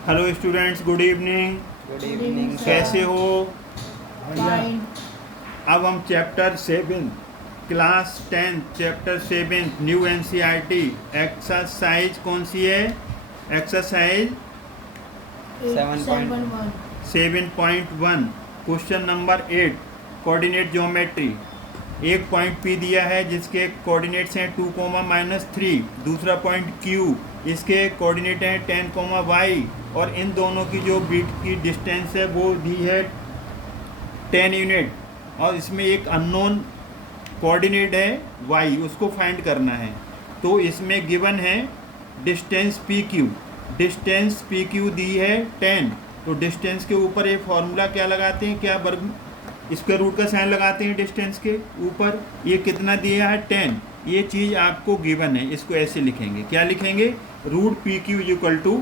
Hello students, good evening. Good evening कैसे sir. हो? Fine. अब हम chapter 7 class 10 chapter 7 new NCERT exercise कौन सी है? Exercise 7.1 7.1 question number 8 coordinate geometry. एक पॉइंट P दिया है जिसके कोऑर्डिनेट्स हैं 2, -3। दूसरा पॉइंट Q, इसके कोऑर्डिनेट हैं 10, y, और इन दोनों की जो बीट की डिस्टेंस है वो दी है 10 यूनिट, और इसमें एक अननोन कोऑर्डिनेट है y, उसको फाइंड करना है। तो इसमें गिवन है डिस्टेंस PQ। डिस्टेंस PQ दी है 10, तो डिस्टेंस के ऊपर ये फॉर्मूला क्या लगाते हैं, क्या वर्ग स्क्वायर रूट का साइन लगाते हैं डिस्टेंस के ऊपर। ये कितना दिया है 10, ये चीज़ आपको गिवन है। इसको ऐसे लिखेंगे, क्या लिखेंगे, रूट PQ इक्वल टू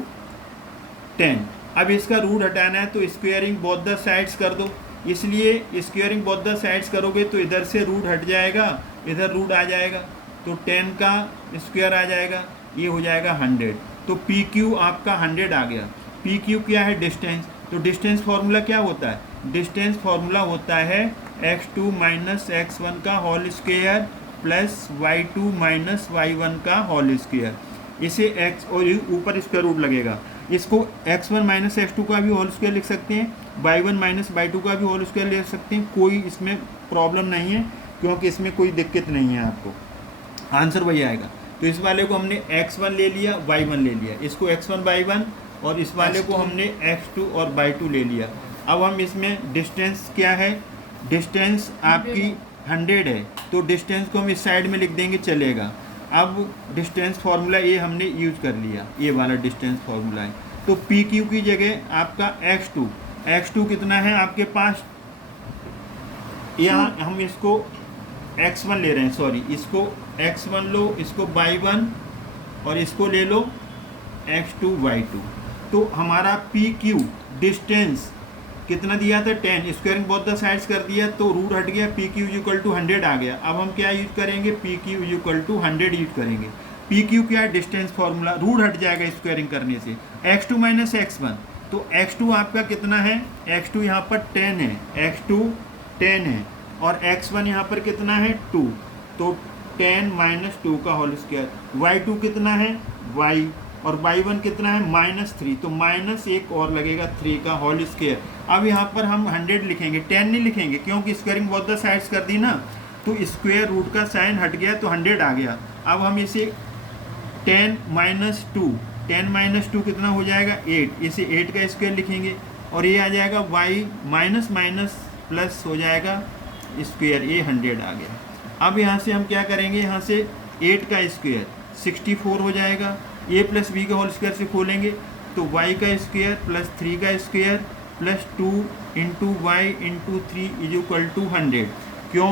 10। अब इसका रूट हटाना है तो स्क्वेयरिंग बोथ द साइड्स कर दो। इसलिए स्क्वेयरिंग बोथ द साइड्स करोगे तो इधर से रूट हट जाएगा, इधर रूट आ जाएगा, तो 10 का स्क्वायर आ जाएगा, ये हो जाएगा 100। तो PQ आपका 100 आ गया। PQ क्या है, डिस्टेंस। तो डिस्टेंस फार्मूला क्या होता है, डिस्टेंस फार्मूला होता है x2 माइनस x1 का whole square plus y2 minus y1 का होल स्क्वायर। इसे x और ऊपर स्क्वायर रूट लगेगा, इसको x1 माइनस x2 का भी होल स्क्वायर लिख सकते हैं, y1 माइनस y2 का भी होल स्क्वायर लिख सकते हैं। कोई इसमें प्रॉब्लम नहीं है, क्योंकि इसमें कोई दिक्कत नहीं है, आपको आंसर वही आएगा। तो इस वाले को हमने x1 ले लिया, y1 ले लिया, इसको x1 y1, और इस वाले को हमने x2 और y2 ले लिया। अब हम इसमें डिस्टेंस क्या है, डिस्टेंस आपकी 100 है, तो डिस्टेंस को हम इस साइड में लिख देंगे, चलेगा। अब डिस्टेंस फार्मूला ये हमने यूज कर लिया, ये वाला डिस्टेंस फार्मूला है। तो PQ की जगह आपका x2 कितना है आपके पास, यहाँ हम इसको x1 ले रहे हैं, सॉरी, इसको x1 लो, इसको y1, और इसको ले लो x2 y2। तो हमारा PQ डिस्टेंस कितना दिया था 10, स्क्वायरिंग बोथ द साइड्स कर दिया तो रूट हट गया, PQ इक्वल टू 100 आ गया। अब हम क्या यूज करेंगे, PQ इक्वल टू 100 यूज करेंगे। PQ क्या है, डिस्टेंस फार्मूला, रूट हट जाएगा स्क्वायरिंग करने से, x2 माइनस x1। तो x2 आपका कितना है, x2 यहाँ पर 10 है, x2 10 है, और x1 यहाँ पर कितना है 2, तो 10 माइनस 2 का होल स्क्वायर। y2 कितना है y, और y1 कितना है -3, तो माइनस एक और लगेगा 3 का होल स्क्वायर। अब यहाँ पर हम 100 लिखेंगे, 10 नहीं लिखेंगे, क्योंकि स्क्वायरिंग बोथ द साइड्स कर दी ना, तो स्क्वायर रूट का साइन हट गया तो 100 आ गया। अब हम इसे 10 माइनस 2 कितना हो जाएगा 8, इसे 8 का स्क्वायर लिखेंगे, और ये आ जाएगा y माइनस माइनस प्लस हो जाएगा स्क्वायर, ये 100 आ गया। अब यहाँ से हम क्या करेंगे, यहाँ से 8 का स्क्वायर 64 हो जाएगा, a प्लस बी का होल स्क्वायर से खोलेंगे तो y का स्क्वायर प्लस 3 का square plus 2 into y into 3 is equal to 100। क्यों,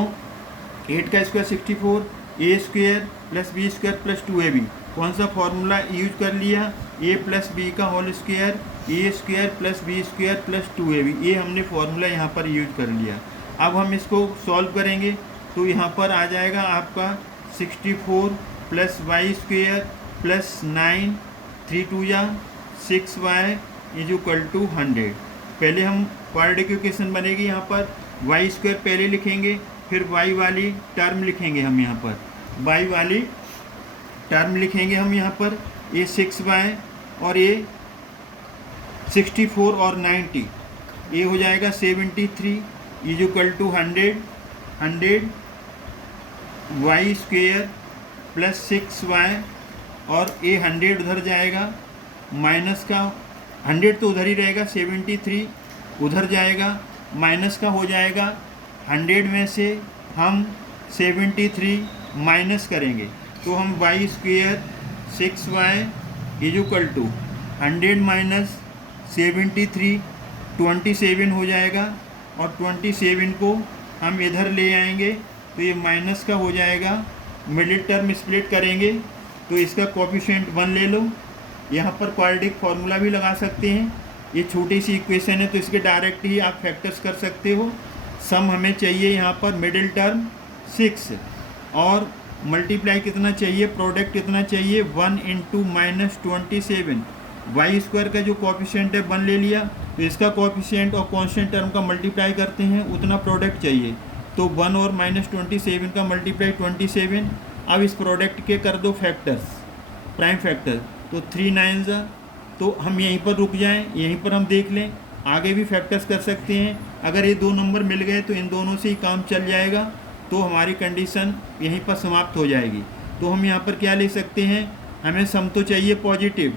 8 का square 64, a square plus b square plus 2ab, कौन सा फॉर्मूला यूज कर लिया, a प्लस बी का whole square, a square plus b square plus 2ab, ये हमने फॉर्मूला यहाँ पर यूज कर लिया। अब हम इसको सॉल्व करेंगे तो यहाँ पर आ जाएगा आपका 64 प्लस वाई स्क्वायर प्लस 9, 3 2 या 6y इज इक्वल टू 100। पहले हम क्वाड्रेटिक इक्वेशन बनेगी, यहाँ पर वाई स्क्वायर पहले लिखेंगे, फिर वाई वाली टर्म लिखेंगे हम यहाँ पर, वाई वाली टर्म लिखेंगे हम यहाँ पर, ये 6y और ये 64 और 90, ये हो जाएगा 73 is equal to 100 y square plus 6y, और ये 100 उधर जाएगा, माइनस का 100 तो उधर ही रहेगा, 73 उधर जाएगा, माइनस का हो जाएगा 100 में से हम 73 माइनस करेंगे तो हम y square 6y is equal to 100 minus 73 27 हो जाएगा, और 27 को हम इधर ले आएंगे तो ये माइनस का हो जाएगा, मिडिल टर्म स्प्लिट करेंगे तो इसका कोफिशिएंट 1 ले लो। यहाँ पर क्वाड्रेटिक फार्मूला भी लगा सकते हैं, ये छोटी सी इक्वेशन है तो इसके डायरेक्ट ही आप फैक्टर्स कर सकते हो। सम हमें चाहिए यहाँ पर मिडिल टर्म 6, और मल्टीप्लाई कितना चाहिए, प्रोडक्ट कितना चाहिए 1 इंटू माइनस 27, वाई स्क्वायर का जो कोएफिशिएंट है 1 ले लिया, तो इसका कोएफिशिएंट और कांस्टेंट टर्म का मल्टीप्लाई करते हैं, उतना प्रोडक्ट चाहिए। तो 1 और -27 का मल्टीप्लाई 27। अब इस प्रोडक्ट के कर दो फैक्टर्स, प्राइम फैक्टर, तो 3 9 तो हम यहीं पर रुक जाएं, यहीं पर हम देख लें, आगे भी फैक्टर्स कर सकते हैं। अगर ये दो नंबर मिल गए तो इन दोनों से ही काम चल जाएगा, तो हमारी कंडीशन यहीं पर समाप्त हो जाएगी। तो हम यहाँ पर क्या ले सकते हैं, हमें सम तो चाहिए पॉजिटिव,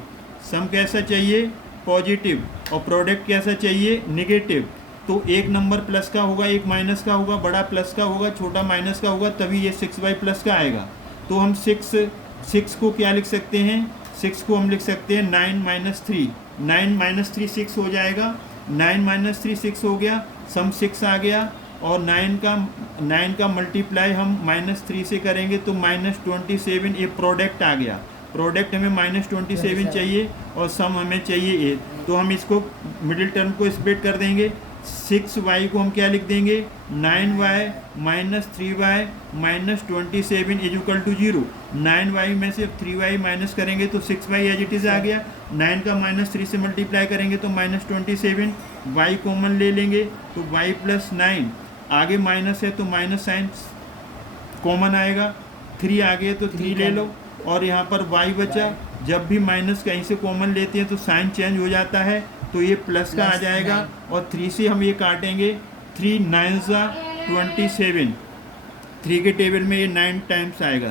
सम कैसा चाहिए पॉजिटिव, और प्रोडक्ट कैसा चाहिए नेगेटिव। तो एक नंबर प्लस का होगा, एक माइनस का होगा, बड़ा प्लस का होगा, छोटा माइनस का होगा, तभी ये 6y प्लस का आएगा। तो हम 6 को क्या लिख सकते हैं, 6 को हम लिख सकते हैं 9 - 3, 9 - 3 6 हो जाएगा, 9 - 3 6 हो गया, सम 6 आ गया, और 9 का मल्टीप्लाई हम -3 से करेंगे तो -27, ये प्रोडक्ट आ गया। प्रोडक्ट हमें -27 चाहिए और सम हमें चाहिए 8। तो हम इसको मिडिल टर्म को स्प्लिट कर देंगे। 6y को हम क्या लिख देंगे, 9y - 3y - 27 = 0। 9y में से 3y माइनस करेंगे तो 6y एज इट इज़ आ गया। 9 का -3 से मल्टीप्लाई करेंगे तो -27, y कॉमन ले लेंगे तो y + 9, आगे माइनस है तो माइनस साइन कॉमन आएगा, 3 आ गए तो 3 ले लो, और यहाँ पर y बचा। जब भी माइनस कहीं से कॉमन लेते हैं तो साइन चेंज हो जाता है, तो ये प्लस का आ जाएगा, और 3 से हम ये काटेंगे, 3 9 27, 3 के टेबल में ये 9 टाइम्स आएगा,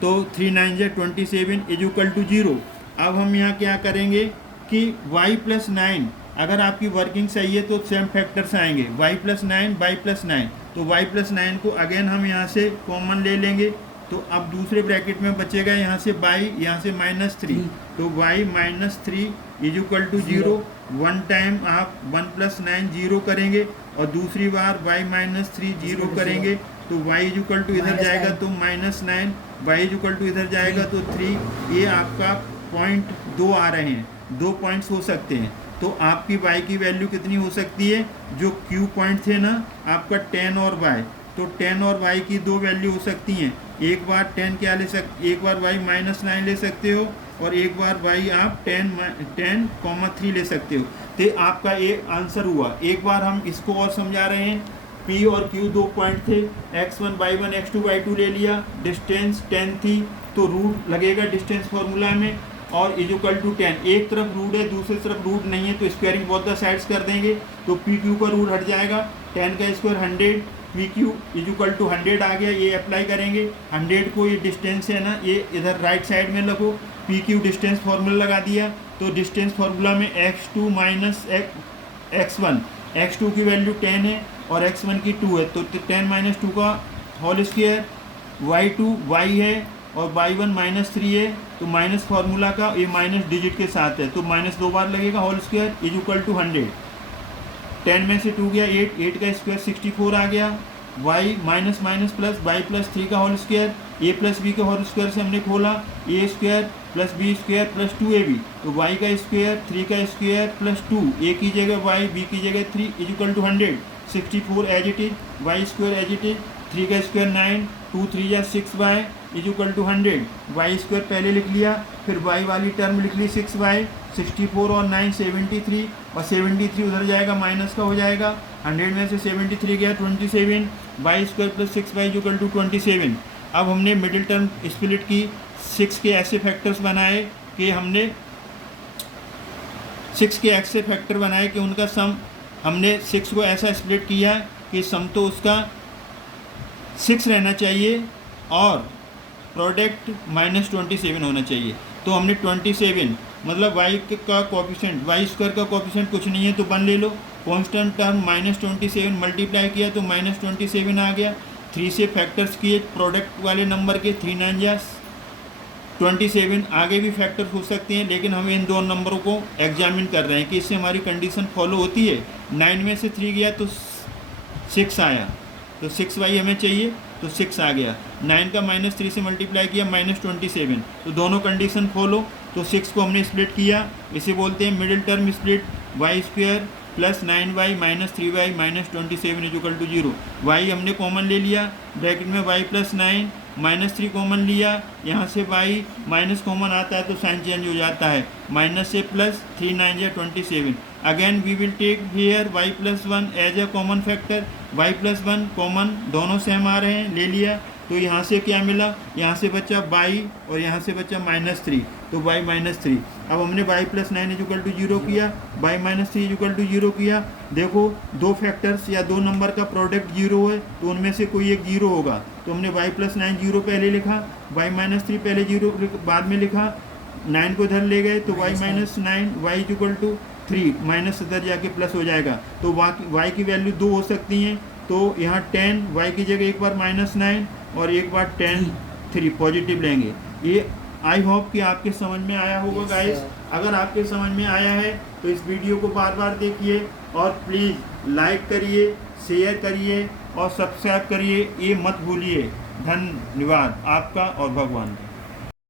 तो 3 9 27 = 0। अब हम यहाँ क्या करेंगे कि y + 9, अगर आपकी वर्किंग सही है तो सेम फैक्टर्स आएंगे, y + 9 y + 9, तो y + 9 को अगेन हम यहाँ से कॉमन ले लेंगे, तो अब दूसरे ब्रैकेट में बचेगा यहाँ से y, यहाँ से -3, तो y - 3 = 0। वन टाइम आप 1 + 9 0 करेंगे, और दूसरी बार y - 3 0 करेंगे, तो y = इधर जाएगा तो -9, y = इधर जाएगा तो 3। ये आपका पॉइंट 2 आ रहे हैं, 2 पॉइंट्स हो सकते हैं। तो आपकी y की वैल्यू कितनी हो सकती है, जो Q पॉइंट थे ना आपका 10 और y, तो 10 और y की 2 वैल्यू हो सकती हैं। एक बार 10 क्या ले सकते, एक बार y -9 ले सकते हो, और एक बार y आप 10,3 ले सकते हो। तो आपका ये आंसर हुआ। एक बार हम इसको और समझा रहे हैं। P और Q 2 पॉइंट थे, x1 y1 x2 y2 ले लिया, डिस्टेंस 10 थी, तो रूट लगेगा डिस्टेंस फार्मूला में, और = 10। एक तरफ रूट है, दूसरी तरफ रूट नहीं है, तो स्क्वायरिंग बोथ द साइड्स कर देंगे, तो PQ का रूट हट जाएगा, 10 का स्क्वायर 100, PQ = 100 आ गया। ये अप्लाई करेंगे, 100 को, ये डिस्टेंस है ना, ये इधर राइट साइड में लगो, PQ डिस्टेंस फार्मूला लगा दिया, तो डिस्टेंस फार्मूला में x2 - x1, x2 की वैल्यू 10 है और x1 की 2 है, तो 10 - 2 का होल स्क्वायर, y2 y है और y1 -3 है, तो माइनस फार्मूला का ये माइनस डिजिट के साथ है, तो माइनस 2 बार लगेगा, होल स्क्वायर = 100। 10 में से 2 गया 8, 8 का स्क्वायर 64 आ गया, y -+ y + 3 का होल स्क्वायर, a + b के होल स्क्वायर से हमने खोला, a² + b² + 2ab, तो y का स्क्वायर 3 का स्क्वायर + 2, a की जगह y, b की जगह 3 = 100, 64 as it is, y² as it is, 3 का स्क्वायर 9, 2 3 या 6y = 100, y² पहले लिख लिया, फिर y वाली टर्म लिख ली 6y, 64 और 9 73, और 73 उधर जाएगा, माइनस का हो जाएगा, 100 में से 73 गया 27, y² + 6y = 27। अब हमने मिडिल टर्म स्प्लिट की, 6 के ऐसे फैक्टर्स बनाए कि हमने 6 के ऐसे फैक्टर बनाए कि उनका सम, हमने 6 को ऐसा स्प्लिट किया कि सम तो उसका 6 रहना चाहिए और प्रोडक्ट -27 होना चाहिए। तो हमने 27 मतलब y का कोएफिशिएंट, y² का कोएफिशिएंट कुछ नहीं है तो 1 ले लो, कांस्टेंट टर्म -27 मल्टीप्लाई किया तो -27 आ गया। 3 से फैक्टर्स किए प्रोडक्ट वाले नंबर के, 3 9 27, आगे भी फैक्टर हो सकते हैं, लेकिन हम इन दो नंबरों को एग्जामिन कर रहे हैं कि इससे हमारी कंडीशन फॉलो होती है। 9 में से 3 गया तो 6 आया, तो 6y हमें चाहिए तो 6 आ गया। 9 का -3 से मल्टीप्लाई किया -27, तो दोनों कंडीशन फॉलो। तो 6 को हमने स्प्लिट किया, इसे बोलते हैं middle term split, y² plus 9y minus 3y minus 27 is equal to 0। y हमने कॉमन ले लिया, ब्रैकेट में y प्लस 9 माइनस 3 कॉमन लिया, यहाँ से y माइनस कॉमन आता है तो साइन चेंज हो जाता है, माइनस से प्लस 3 9 या 27। Again we will take here y plus 1 as a common factor, y plus 1 common दोनों सेम आ रहे हैं, ले लिया। तो यहाँ से क्या मिला, यहाँ से बचा y और यहाँ से बचा -3, तो y -3। अब हमने y plus 9 is equal to 0 किया, y minus 3 is equal to 0 किया। देखो दो फैक्टर्स या दो नंबर का प्रोडक्ट 0 है तो उनमें से कोई एक 0 होगा, तो हमने y प्लस 9 0 पहले लिखा, y माइनस 3 पहले 0 बाद में लिखा, 9 को इधर ले गए तो y minus 9 y is equal to 3, minus इधर जाके प्लस हो जाएगा, तो y की वैल्यू 2 हो सकती हैं। तो यहाँ 10 y की जगह एक बार -9 और एक बार 10 3 पॉजिटिव लेंगे। ये आई होप कि आपके समझ में आया होगा गाइस। अगर आपके समझ में आया है तो इस वीडियो को बार बार देखिए और प्लीज़ लाइक करिए, शेयर करिए और सब्सक्राइब करिए, ये मत भूलिए। धन्यवाद आपका और भगवान का।